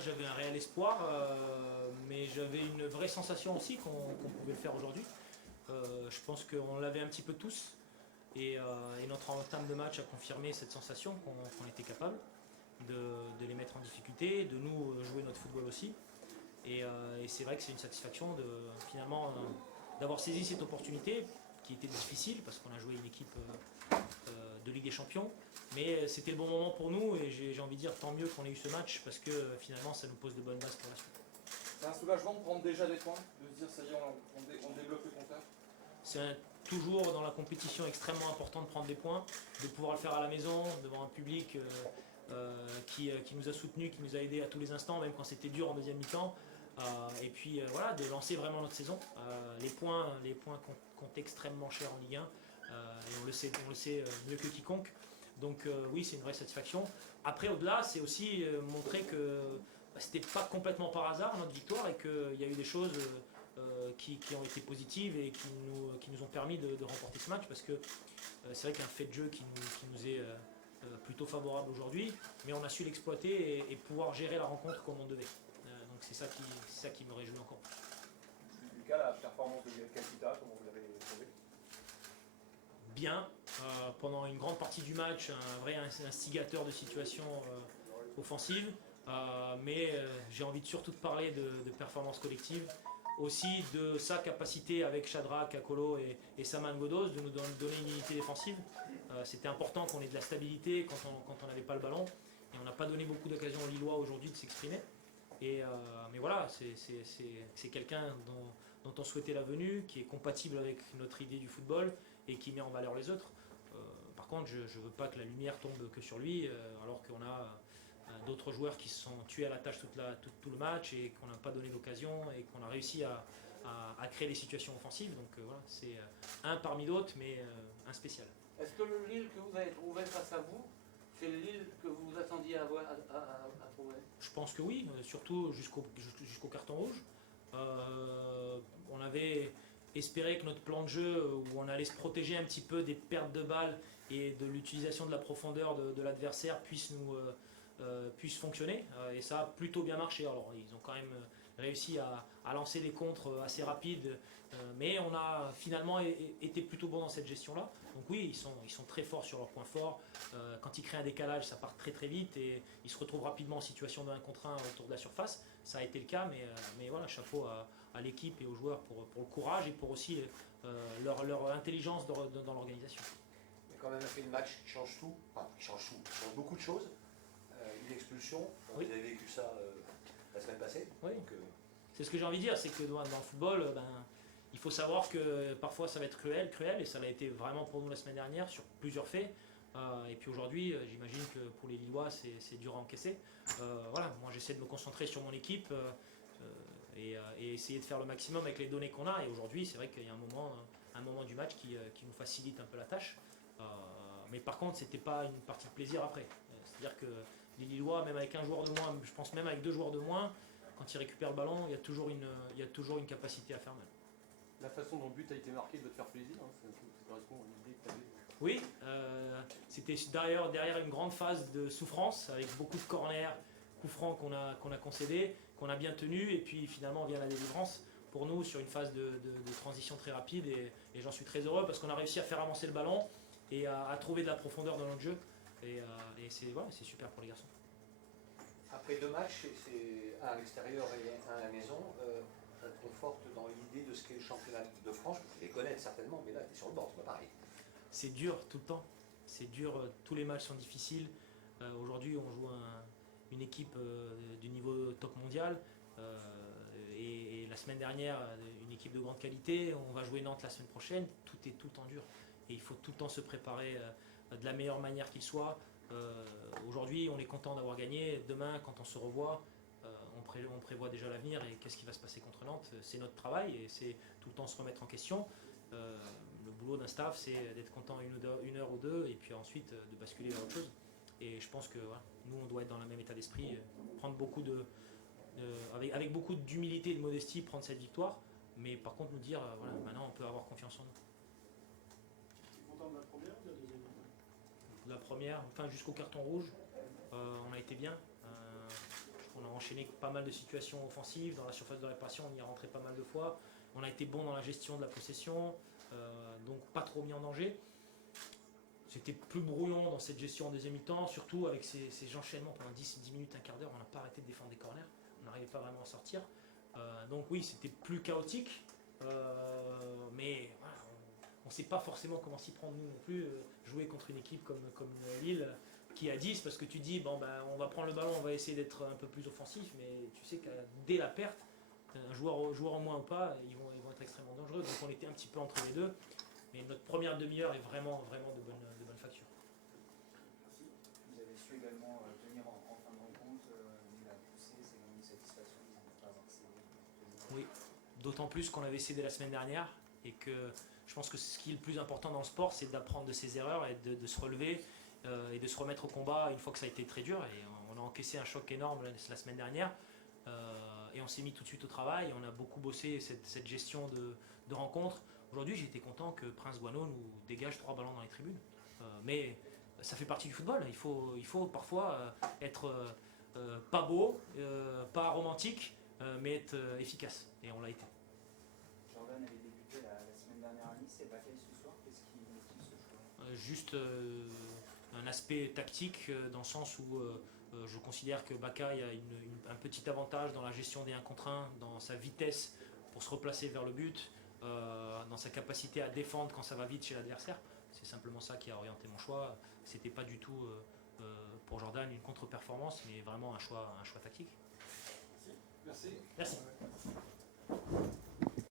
J'avais un réel espoir, mais j'avais une vraie sensation aussi qu'on pouvait le faire aujourd'hui. Je pense qu'on l'avait un petit peu tous, et notre entame de match a confirmé cette sensation qu'on était capable de les mettre en difficulté, de nous jouer notre football aussi. Et c'est vrai que c'est une satisfaction finalement d'avoir saisi cette opportunité qui était difficile parce qu'on a joué une équipe de Ligue des Champions. Mais c'était le bon moment pour nous et j'ai envie de dire tant mieux qu'on ait eu ce match parce que finalement ça nous pose de bonnes bases pour la suite. C'est un soulagement de prendre déjà des points, de se dire ça y est, on débloque le compteur. C'est toujours dans la compétition extrêmement important de prendre des points, de pouvoir le faire à la maison, devant un public qui nous a soutenus, qui nous a aidés à tous les instants, même quand c'était dur en deuxième mi-temps. Et puis voilà, de lancer vraiment notre saison. Les points comptent extrêmement cher en Ligue 1, et on le sait mieux que quiconque. Donc oui, c'est une vraie satisfaction. Après, au-delà, c'est aussi montrer que c'était pas complètement par hasard notre victoire et qu'il y a eu des choses qui ont été positives et qui nous ont permis de remporter ce match parce que c'est vrai qu'il y a un fait de jeu qui nous est plutôt favorable aujourd'hui, mais on a su l'exploiter et pouvoir gérer la rencontre comme on devait. Donc c'est ça qui me réjouit encore plus. Lucas, la performance de Calcutta, comment vous l'avez trouvé? Bien, pendant une grande partie du match, un vrai instigateur de situation offensive, mais j'ai envie surtout de parler de performance collective, aussi de sa capacité avec Shadrack, Akolo et Saman Ghoddos de nous donner une unité défensive. C'était important qu'on ait de la stabilité quand on n'avait pas le ballon, et on n'a pas donné beaucoup d'occasions aux Lillois aujourd'hui de s'exprimer. Mais voilà, c'est quelqu'un dont on souhaitait la venue, qui est compatible avec notre idée du football et qui met en valeur les autres. Par contre, je ne veux pas que la lumière tombe que sur lui, alors qu'on a d'autres joueurs qui se sont tués à la tâche tout le match et qu'on n'a pas donné d'occasion et qu'on a réussi à créer des situations offensives. Donc voilà, c'est un parmi d'autres, mais un spécial. Est-ce que le Lille que vous avez trouvé face à vous, c'est le Lille que vous vous attendiez à trouver? Je pense que oui, surtout jusqu'au carton rouge. On avait espéré que notre plan de jeu, où on allait se protéger un petit peu des pertes de balles et de l'utilisation de la profondeur de l'adversaire, puisse fonctionner. Et ça a plutôt bien marché. Alors ils ont quand même réussi à lancer des contres assez rapides, mais on a finalement été plutôt bon dans cette gestion-là. Donc oui, ils sont très forts sur leurs points forts. Quand ils créent un décalage, ça part très très vite et ils se retrouvent rapidement en situation de 1 contre 1 autour de la surface. Ça a été le cas, mais voilà, chapeau à l'équipe et aux joueurs pour le courage et pour aussi leur intelligence dans l'organisation. Il y a quand même fait le match qui change tout, enfin qui change tout, qui change beaucoup de choses. Une expulsion, oui. Vous avez vécu ça la semaine passée. Oui. Donc, c'est ce que j'ai envie de dire, c'est que dans le football, il faut savoir que parfois ça va être cruel, et ça l'a été vraiment pour nous la semaine dernière sur plusieurs faits. Et puis aujourd'hui, j'imagine que pour les Lillois, c'est dur à encaisser. Voilà, moi j'essaie de me concentrer sur mon équipe et essayer de faire le maximum avec les données qu'on a. Et aujourd'hui, c'est vrai qu'il y a un moment du match qui nous facilite un peu la tâche. Mais par contre, c'était pas une partie de plaisir après. C'est-à-dire que les Lillois, même avec un joueur de moins, je pense même avec 2 joueurs de moins, quand ils récupèrent le ballon, il y a toujours une capacité à faire mal. La façon dont le but a été marqué doit te faire plaisir, hein, ça correspond à l'idée que tu avais. Oui, c'était derrière une grande phase de souffrance, avec beaucoup de corners, coups francs qu'on a concédés, qu'on a bien tenus, et puis finalement vient la délivrance pour nous sur une phase de transition très rapide, et j'en suis très heureux parce qu'on a réussi à faire avancer le ballon et à trouver de la profondeur dans notre jeu, et c'est super pour les garçons. Après 2 matchs, c'est un à l'extérieur et un à la maison, ça te conforte dans l'idée de ce qu'est le championnat de France, tu les connais certainement, mais là tu es sur le bord, c'est pas pareil. C'est dur tout le temps, c'est dur, tous les matchs sont difficiles. Aujourd'hui on joue une équipe du niveau top mondial, et la semaine dernière une équipe de grande qualité. On va jouer Nantes la semaine prochaine, tout est tout le temps dur et il faut tout le temps se préparer de la meilleure manière qu'il soit. Aujourd'hui on est content d'avoir gagné, demain quand on se revoit, on prévoit déjà l'avenir et qu'est-ce qui va se passer contre Nantes. C'est notre travail et c'est tout le temps se remettre en question. Le boulot d'un staff, c'est d'être content une heure ou deux et puis ensuite de basculer vers autre chose. Et je pense que voilà, nous, on doit être dans le même état d'esprit, prendre avec beaucoup d'humilité et de modestie, prendre cette victoire, mais par contre nous dire, voilà, maintenant on peut avoir confiance en nous. Tu es content de la première ou de la deuxième? La première, enfin jusqu'au carton rouge, on a été bien. On a enchaîné enchaîné pas mal de situations offensives. Dans la surface de réparation, on y est rentré pas mal de fois. On a été bon dans la gestion de la possession, donc pas trop mis en danger. C'était plus brouillon dans cette gestion en deuxième mi-temps, surtout avec ces enchaînements pendant 10 minutes, un quart d'heure. On n'a pas arrêté de défendre des corners, on n'arrivait pas vraiment à sortir. Donc oui, c'était plus chaotique, mais voilà, on ne sait pas forcément comment s'y prendre nous non plus. Jouer contre une équipe comme Lille qui a 10, parce que tu dis, bon, ben, on va prendre le ballon, on va essayer d'être un peu plus offensif, mais tu sais que dès la perte, un joueur en moins ou pas, ils vont être extrêmement dangereux. Donc on était un petit peu entre les deux. Mais notre première demi-heure est vraiment de bonne facture. Merci. Vous avez su également tenir en fin de rencontre, la poussée, c'est une satisfaction de ne pas avoir cédé. Oui, d'autant plus qu'on avait cédé la semaine dernière et que je pense que ce qui est le plus important dans le sport, c'est d'apprendre de ses erreurs et de se relever et de se remettre au combat une fois que ça a été très dur. Et on a encaissé un choc énorme la semaine dernière et on s'est mis tout de suite au travail. On a beaucoup bossé cette gestion de rencontre. Aujourd'hui, j'étais content que Prince Guano nous dégage 3 ballons dans les tribunes. Mais ça fait partie du football. Il faut parfois être pas beau, pas romantique, mais être efficace. Et on l'a été. Jordan avait débuté la semaine dernière à Nice et Bakay ce soir. Qu'est-ce qui motive ce choix? Juste un aspect tactique dans le sens où je considère que Bakay a un petit avantage dans la gestion des 1 contre 1, dans sa vitesse pour se replacer vers le but. Dans sa capacité à défendre quand ça va vite chez l'adversaire. C'est simplement ça qui a orienté mon choix. C'était pas du tout pour Jordan une contre-performance, mais vraiment un choix tactique. Merci. Merci.